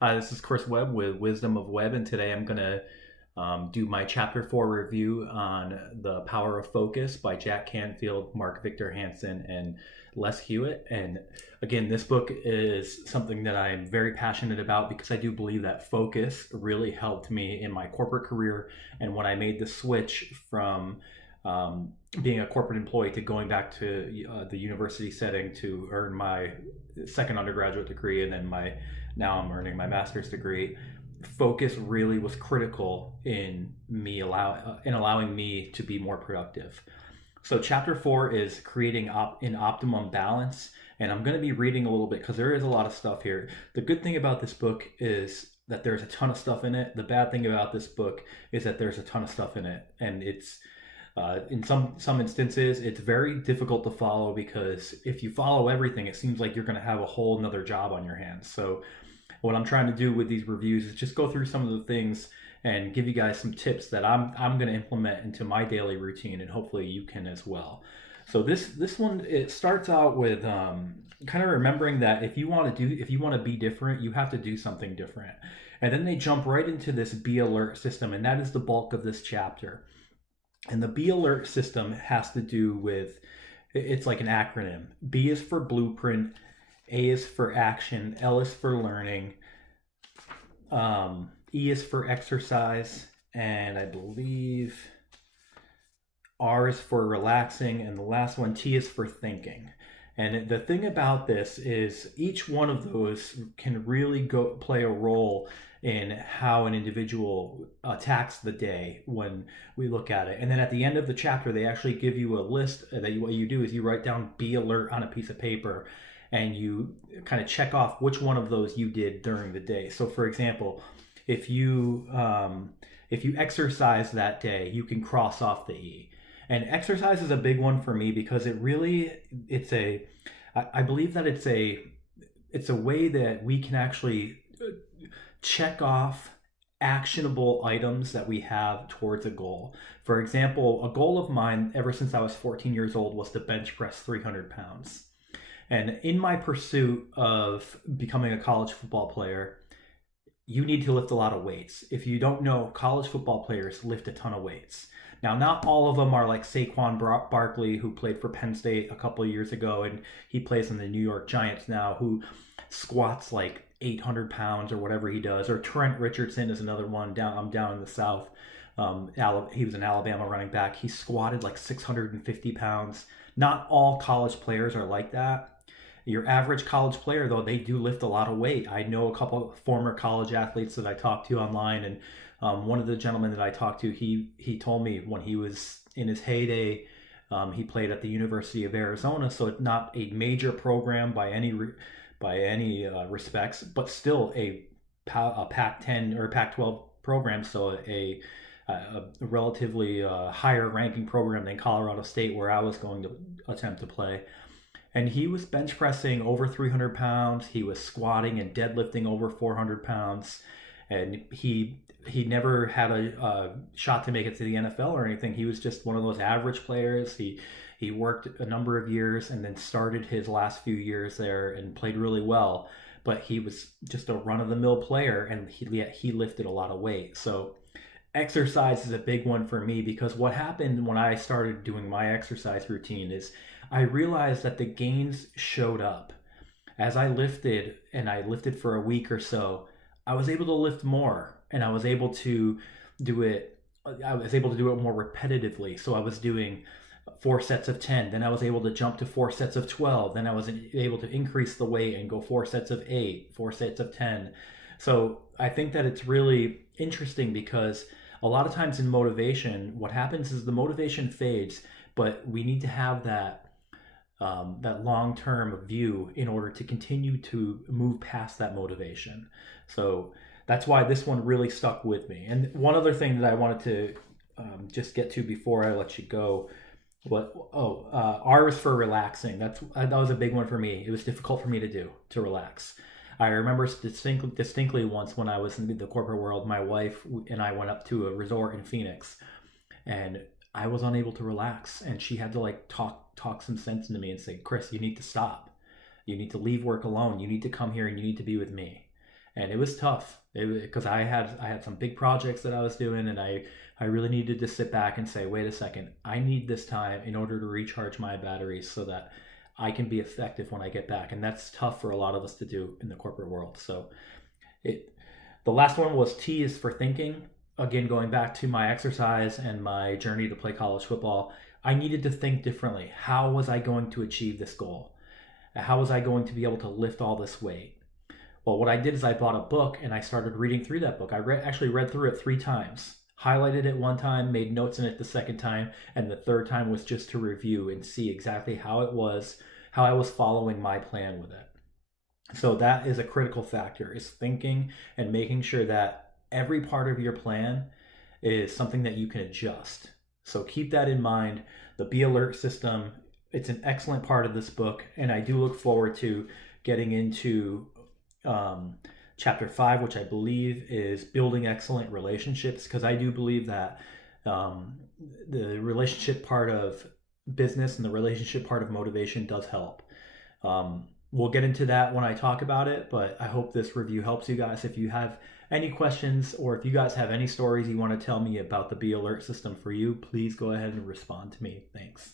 Hi, this is Chris Webb with Wisdom of Webb, and today I'm going to do my Chapter 4 review on The Power of Focus by Jack Canfield, Mark Victor Hansen, and Les Hewitt. And again, this book is something that I'm very passionate about because I do believe that focus really helped me in my corporate career. And when I made the switch from being a corporate employee to going back to the university setting to earn my second undergraduate degree, and then now I'm earning my master's degree. Focus really was critical in allowing me to be more productive. So chapter 4 is creating an optimum balance, and I'm going to be reading a little bit because there is a lot of stuff here. The good thing about this book is that there's a ton of stuff in it. The bad thing about this book is that there's a ton of stuff in it, and it's in some instances, it's very difficult to follow because if you follow everything, it seems like you're going to have a whole nother job on your hands. So what I'm trying to do with these reviews is just go through some of the things and give you guys some tips that I'm going to implement into my daily routine, and hopefully you can as well. So this one, it starts out with kind of remembering that if you want to be different, you have to do something different. And then they jump right into this be alert system, and that is the bulk of this chapter. And the be alert system has to do with, it's like an acronym. B is for blueprint, A is for action, L is for learning, E is for exercise, and I believe R is for relaxing, and the last one, T is for thinking. And the thing about this is each one of those can really play a role in how an individual attacks the day when we look at it. And then at the end of the chapter, they actually give you a list what you do is you write down be alert on a piece of paper, and you kind of check off which one of those you did during the day. So for example, if you exercise that day, you can cross off the E. And exercise is a big one for me because I believe that it's a way that we can actually check off actionable items that we have towards a goal. For example, a goal of mine ever since I was 14 years old was to bench press 300 pounds. And in my pursuit of becoming a college football player, you need to lift a lot of weights. If you don't know, college football players lift a ton of weights. Now, not all of them are like Saquon Barkley, who played for Penn State a couple of years ago, and he plays in the New York Giants now, who squats like 800 pounds or whatever he does. Or Trent Richardson is another one. I'm down in the South. He was an Alabama running back. He squatted like 650 pounds. Not all college players are like that. Your average college player, though, they do lift a lot of weight. I know a couple of former college athletes that I talked to online, and one of the gentlemen that I talked to, he told me when he was in his heyday, he played at the University of Arizona, so it's not a major program by any respects, but still a Pac-10 or Pac-12 program, so a relatively higher ranking program than Colorado State, where I was going to attempt to play. And he was bench pressing over 300 pounds. He was squatting and deadlifting over 400 pounds. And he never had a shot to make it to the NFL or anything. He was just one of those average players. He worked a number of years and then started his last few years there and played really well. But he was just a run-of-the-mill player, and he lifted a lot of weight. So exercise is a big one for me because what happened when I started doing my exercise routine is I realized that the gains showed up. As I lifted, and I lifted for a week or so, I was able to lift more, and I was able to do it more repetitively. So I was doing 4 sets of 10, then I was able to jump to 4 sets of 12, then I was able to increase the weight and go 4 sets of 8, 4 sets of 10. So I think that it's really interesting because a lot of times in motivation, what happens is the motivation fades, but we need to have that long-term view in order to continue to move past that motivation. So that's why this one really stuck with me. And one other thing that I wanted to just get to before I let you go, R is for relaxing. That was a big one for me. It was difficult for me to relax. I remember distinctly once when I was in the corporate world, my wife and I went up to a resort in Phoenix, and I was unable to relax, and she had to like talk some sense into me and say, Chris, you need to stop. You need to leave work alone. You need to come here and you need to be with me. And it was tough because I had some big projects that I was doing, and I really needed to sit back and say, wait a second, I need this time in order to recharge my batteries so that I can be effective when I get back. And that's tough for a lot of us to do in the corporate world. So it the last one was T is for thinking. Again, going back to my exercise and my journey to play college football, I needed to think differently. How was I going to achieve this goal? How was I going to be able to lift all this weight? Well, what I did is I bought a book and I started reading through that book. Actually read through it 3 times, highlighted it one time, made notes in it the second time, and the third time was just to review and see exactly how I was following my plan with it. So that is a critical factor, is thinking and making sure that every part of your plan is something that you can adjust. So keep that in mind. The Be Alert system, it's an excellent part of this book, and I do look forward to getting into chapter 5, which I believe is building excellent relationships, because I do believe that the relationship part of business and the relationship part of motivation does help. We'll get into that when I talk about it, but I hope this review helps you guys. If you have any questions, or if you guys have any stories you want to tell me about the Be Alert system for you, please go ahead and respond to me. Thanks.